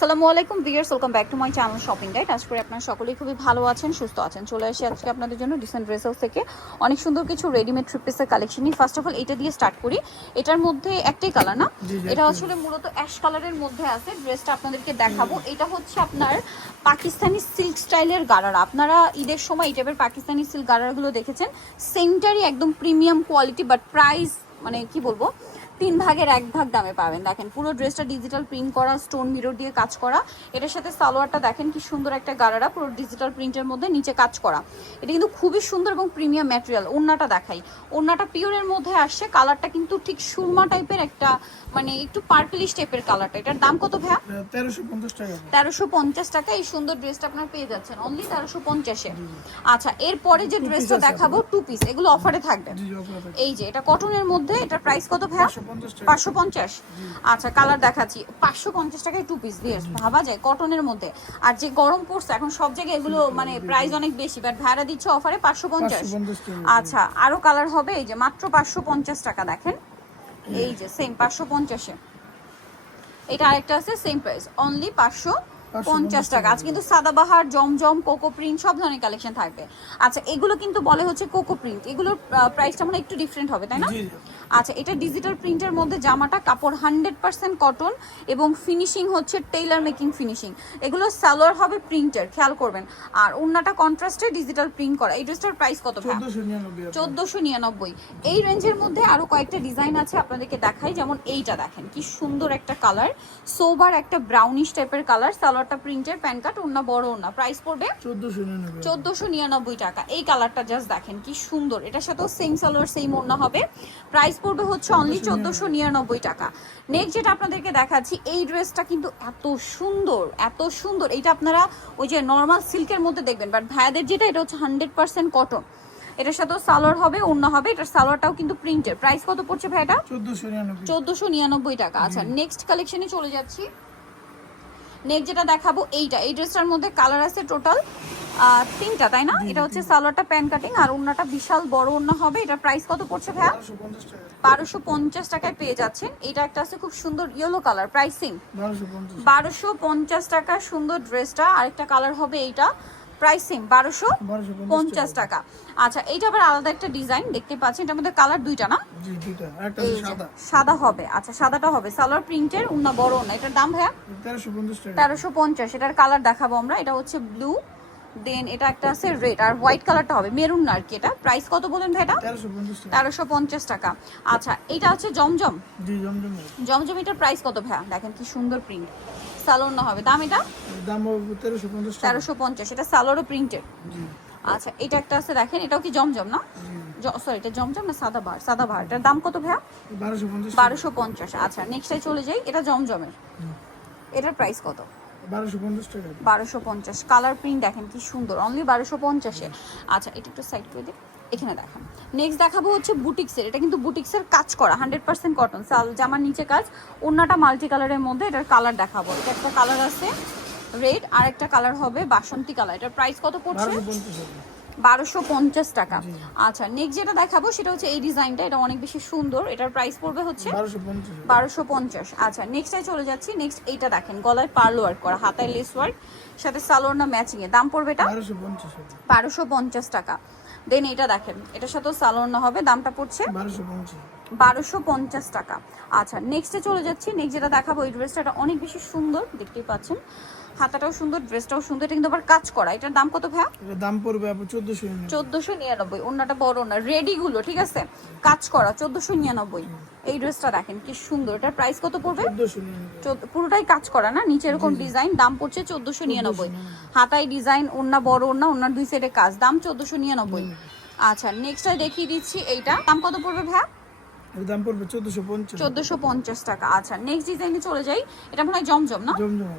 আসসালামু আলাইকুম viewers welcome back to my channel shopping guide. আজ করে আপনারা সকলেই খুবই ভালো আছেন সুস্থ আছেন। চলে আসি আজকে আপনাদের জন্য ডিসেন্ট ড্রেস হাউস থেকে। অনেক সুন্দর কিছু রেডিমেড থ্রি পিসের কালেকশন নিই ফার্স্ট অফ অল এটা দিয়ে স্টার্ট করি। এটার মধ্যে একটাই কালার না? এটা আসলে মূলত অ্যাশ কালারের মধ্যে আছে। ড্রেসটা আপনাদেরকে দেখাবো। এটা হচ্ছে আপনার পাকিস্তানি সিল্ক স্টাইলের গারারা। আপনারা ঈদের সময় এই টাইপের পাকিস্তানি সিল্ক গারারাগুলো দেখেছেন। সেন্টারই একদম প্রিমিয়াম কোয়ালিটি বাট প্রাইস মানে কি বলব? তিন ভাগের এক ভাগ দামে পাবেন। দেখেন পুরো ড্রেসটা ডিজিটাল প্রিন্ট করা স্টোন মিরর দিয়ে কাজ করা। এটার সাথে সালোয়ারটা দেখেন কি সুন্দর একটা গারারা পুরো ডিজিটাল প্রিন্টের মধ্যে নিচে কাজ করা। এটা কিন্তু খুবই সুন্দর এবং প্রিমিয়াম ম্যাটেরিয়াল ওড়নাটা দেখাই। ওড়নাটা পিওরের মধ্যে আসছে কালারটা কিন্তু ঠিক সুরমা টাইপের একটা মানে একটু পার্পলিশ টাইপের কালারটা এটার দাম কত ভাইয়া? তেরোশো পঞ্চাশ টাকা তেরোশো পঞ্চাশ টাকা এই সুন্দর ড্রেসটা আপনার পেয়ে যাচ্ছেন অনলি তেরোশো পঞ্চাশে। আচ্ছা এরপরে যে ড্রেসটা দেখাবো টু পিস এগুলো অফারে থাকবে। এই যে এটা কটনের মধ্যে এটার প্রাইস কত ভাইয়া? পাঁচশো পঞ্চাশ আচ্ছা কালার দেখাচ্ছি। পাঁচশো পঞ্চাশ টাকায় টু পিস দিয়ে ভাবা যায় কটনের মধ্যে। আর যে গরম পড়ছে এখন সব জায়গায় এগুলো মানে প্রাইস অনেক বেশি বাট ভাড়া দিচ্ছে অফারে পাঁচশো পঞ্চাশ। আচ্ছা আরও কালার হবে এই যে মাত্র পাঁচশো পঞ্চাশ টাকা দেখেন। এই যে সেম পাঁচশো পঞ্চাশে। এটা আরেকটা আছে সেম প্রাইস অনলি পাঁচশো পঞ্চাশ টাকা। আজ কিন্তু সাদাবাহার জমজম কোকো প্রিন্ট সব ধরনের কালেকশন থাকবে। আচ্ছা এগুলো কিন্তু বলে হচ্ছে কোকো প্রিন্ট। এগুলোর প্রাইসটা মানে একটু ডিফারেন্ট হবে তাই না? আচ্ছা এটা ডিজিটাল প্রিন্টের মধ্যে জামাটা কাপড় হান্ড্রেড পার্সেন্ট কটন এবং ফিনিশিং হচ্ছে টেইলার মেকিং ফিনিশিং এগুলো সালোয়ার হবে প্রিন্টের খেয়াল করবেন। আর অন্যটা কন্ট্রাস্টে ডিজিটাল প্রিন্ট করা। এই ড্রেসটার প্রাইস কত চোদ্দোশো নিরানব্বই এই রেঞ্জের মধ্যে আরও কয়েকটা ডিজাইন আছে আপনাদেরকে দেখাই। যেমন এইটা দেখেন কি সুন্দর একটা কালার সোবার একটা ব্রাউনিশ টাইপের কালার সালোয়ারটা প্রিন্টের প্যান কার্ড ওনা বড় ওনা প্রাইস পড়বে চোদ্দোশো নিরানব্বই টাকা। এই কালারটা জাস্ট দেখেন কি সুন্দর। এটার সাথেও সেম সালোয়ার সেম ওড়না হবে। প্রাইস পড়বে হচ্ছে অনলি চোদ্দোশো নিরানব্বই টাকা। নেক্সট যেটা আপনাদেরকে দেখাচ্ছি এই ড্রেসটা কিন্তু এত সুন্দর এত সুন্দর। এটা আপনারা ওই যে নর্মাল সিল্কের মধ্যে দেখবেন বাট ভাইয়াদের যেটা এটা হচ্ছে হান্ড্রেড পার্সেন্ট কটন এটার সাথেও সালোয়ার হবে অন্য হবে এটার সালোয়ারটাও কিন্তু প্রিন্টের প্রাইস কত পড়ছে ভাইটা চোদ্দোশো নিরানব্বই। টাকা। আচ্ছা নেক্সট কালেকশনে চলে যাচ্ছি। নেক্সট যেটা দেখাবো এইটা। এই ড্রেসটার মধ্যে কালার আছে টোটাল তিনটা তাই না? এটা হচ্ছে সালোয়ারটা প্যান কাটিং আর ওড়নাটা বিশাল বড় ওড়না হবে। এটা প্রাইস কত পড়ছে ভাইয়া? বারোশো পঞ্চাশ টাকায় পেয়ে যাচ্ছেন। এটা একটা আছে খুব সুন্দর ইয়েলো কালার প্রাইসিং বারোশো পঞ্চাশ। টাকা সুন্দর ড্রেসটা। আরেকটা কালার হবে এইটা। প্রাইসিং বারোশো বারোশো পঞ্চাশ টাকা। আচ্ছা এইটা আবার আলাদা একটা ডিজাইন দেখতে পাচ্ছেন এটার মধ্যে কালার দুইটা না? সাদা। হবে। আচ্ছা সাদাটা হবে। সালোয়ার প্রিন্টের উন্না বড় না এটার দাম ভাইয়া? তেরোশো পঞ্চাশ এটার কালার দেখাবো আমরা। এটা হচ্ছে ব্লু দেন এটা একটা আছে রেড আর হোয়াইট কালারটা হবে। মেরুন না আর কি এটা। প্রাইস কত বলেন ভাই এটা? তেরোশো পঞ্চাশ টাকা। আচ্ছা এটা হচ্ছে জমজম? জমজম জমজম এটার প্রাইস কত ভাইয়া? দেখেন কি সুন্দর প্রিন্ট সালোয়ার না হবে। দাম এটা? দাম হবে তেরোশো পঞ্চাশ টাকা। তেরোশো পঞ্চাশ এটা সালোয়ারও প্রিন্টেড আচ্ছা এটা একটা আছে দেখেন এটাও কি জমজম না? সরি এটা জমজম না সাদা বার? সাদা বার এটার দাম কত ভাইয়া? বারোশো পঞ্চাশ। বারোশো পঞ্চাশ আচ্ছা নেক্সটে চলে যাই এটা জমজমের। এটার প্রাইস কত? বারোশো পঞ্চাশ টাকা। বারোশো পঞ্চাশ কালার প্রিন্ট দেখেন কি সুন্দর অনলি বারোশো পঞ্চাশে। আচ্ছা এটা একটু সাইড করে দিন এখানে দেখান। নেক্সট দেখাবো হচ্ছে বুটিক্সের। এটা কিন্তু বুটিক্সের কাজ করা হান্ড্রেড পার্সেন্ট কটন সাল জামার নিচে কাজ। অন্যটা মাল্টি কালারের মধ্যে এটার কালার দেখাবো। এটা একটা কালার আছে রেড আর একটা কালার হবে বাসন্তী কালার এটার প্রাইস কত পড়ছে? বারোশো পঞ্চাশ টাকা। আচ্ছা নেক্সট যেটা দেখাবো সেটা হচ্ছে এই ডিজাইনটা এটা অনেক বেশি সুন্দর। এটার প্রাইস পড়বে হচ্ছে বারোশো পঞ্চাশ। আচ্ছা নেক্সটে চলে যাচ্ছি। নেক্সট এইটা দেখেন গলায় পার্ল ওয়ার্ক করা হাতায় লেস ওয়ার্ক সাথে সালোয়ার না ম্যাচিং এ দাম পড়বে এটা? বারোশো পঞ্চাশ টাকা। দেন এটা দেখেন। এটার সাথেও সালোয়ার হবে দামটা পড়ছে বারোশো পঞ্চাশ টাকা। আচ্ছা নেক্সটে চলে যাচ্ছি। নেক্সট যেটা দেখাবো এই ড্রেসটা অনেক বেশি সুন্দর দেখতেই পাচ্ছেন। হাতাটাও সুন্দর ড্রেসটাও সুন্দর। এটা কিন্তু আবার কাজ করা। এটার দাম কত ভাইয়া? এটার দাম পড়বে নিরানব্বই। চোদ্দোশো নিরানব্বই। অন্যটা বড় না রেডিগুলো ঠিক আছে? কাজ করা চোদ্দোশো নিরানব্বই। এই ড্রেসটা দেখেন কি সুন্দর। এটার প্রাইস কত পড়বে? চোদ্দোশো নিরানব্বই। চোদ্দ- পুরোটাই কাজ করা না? নিচে এরকম ডিজাইন দাম পড়ছে চোদ্দোশো নিরানব্বই। হাতায় ডিজাইন ওন্না বড় ওন্না ওনার দুই সাইডে কাজ। দাম চোদ্দোশো নিরানব্বই। আচ্ছা নেক্সট দেখিয়ে দিচ্ছি। এইটা দাম কত পড়বে ভাইয়া? এর দাম পড়বে চোদ্দোশো পঞ্চাশ চোদ্দোশো পঞ্চাশ টাকা আচ্ছা। নেক্সট ডিজাইনে চলে যাই। এটা মনে হয় জমজম না? জমজম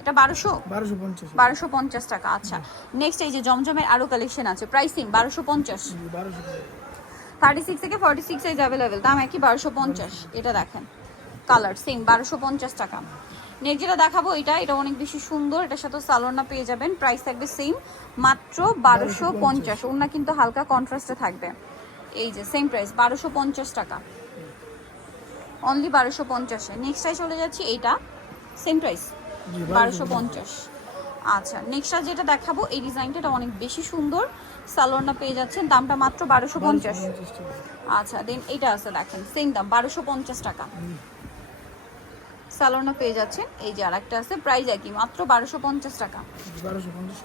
এটা বারোশো? বারোশো পঞ্চাশ বারোশো পঞ্চাশ টাকা আচ্ছা। নেক্সট এই যে জমজমের আরও কালেকশন আছে প্রাইসিং বারোশো পঞ্চাশ। জি বারোশো থার্টি সিক্স থেকে ফর্টি সিক্স সাইজ অ্যাভেলেবেল দাম একই বারোশো পঞ্চাশ। এটা দেখেন কালার সেম বারোশো পঞ্চাশ টাকা। নেক্সট যেটা দেখাবো এটা এটা অনেক বেশি সুন্দর এটার সাথে সালোনা পেয়ে যাবেন। প্রাইস থাকবে সেম মাত্র বারোশো পঞ্চাশ। ওনা কিন্তু হালকা কন্ট্রাস্টে থাকবে। এই যে সেম প্রাইস বারোশো পঞ্চাশ টাকা। অনলি বারোশো পঞ্চাশে। নেক্সটাই চলে যাচ্ছি এইটা সেম প্রাইস বারোশো পঞ্চাশ। আচ্ছা নেক্সটটা যেটা দেখাবো এই ডিজাইনটা এটা অনেক বেশি সুন্দর। সালোয়ারটা পেয়ে যাচ্ছেন দামটা মাত্র বারোশো পঞ্চাশ। আচ্ছা দেন এটা আছে দেখেন সেম দাম বারোশো পঞ্চাশ টাকা। সালোয়ারটা পেয়ে যাচ্ছেন এই যে আর একটা আছে প্রাইস একই মাত্র বারোশো পঞ্চাশ টাকা।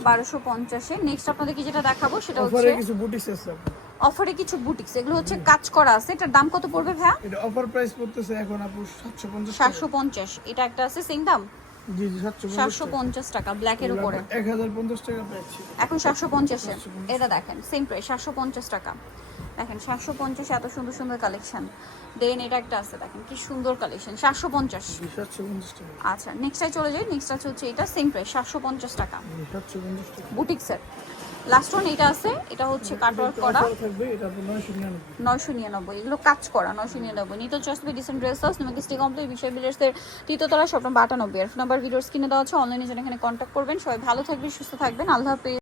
বারোশো পঞ্চাশে নেক্সট আপনাদেরকে যেটা দেখাবো সেটা হচ্ছে কিছু বুটিক্স আছে আপনার। অফারে কিছু বুটিক্স এগুলো হচ্ছে কাজ করা আছে। এটার দাম কত পড়বে ভাইয়া? এটা অফার প্রাইস পড়তেছে এখন আপু সাতশো পঞ্চাশ সাতশো পঞ্চাশ। এটা একটা আছে সেম দাম? জি জি সাতশো সাতশো পঞ্চাশ টাকা ব্ল্যাকের উপরে। এক হাজার পঞ্চাশ টাকা প্রাইস এখন সাতশো পঞ্চাশে এটা দেখেন সেম প্রাইস সাতশো পঞ্চাশ টাকা। দেখেন সাতশো পঞ্চাশ এত সুন্দর সুন্দর কালেকশন দেন এটা একটা আছে দেখেন কি সুন্দর কালেকশন সাতশো পঞ্চাশ। জি সাতশো পঞ্চাশ টাকা। আচ্ছা নেক্সটটাই চলে যাই নেক্সট আছে হচ্ছে এটা সেম প্রাইস সাতশো পঞ্চাশ টাকা। জি সাতশো পঞ্চাশ টাকা। বুটিক্সের লাস্ট ওয়ান এটা আছে এটা হচ্ছে কাটওয়ার্ক করা নয়শো নিরানব্বই। এগুলো কাজ করা নয়শো নিরানব্বই। নিতো choice by decent dress house তোমাকে স্টি কমপ্লিট বিষয় বিলেসের তৃতীয়তলা স্বপ্ন বাটানব্বই। আর নাম্বার ভিডিওস কিনে দেওয়া আছে অনলাইনে যেন এখানে কন্ট্যাক্ট করবেন। সবাই ভালো থাকবেন সুস্থ থাকবেন। আল্লাহ হাফেজ।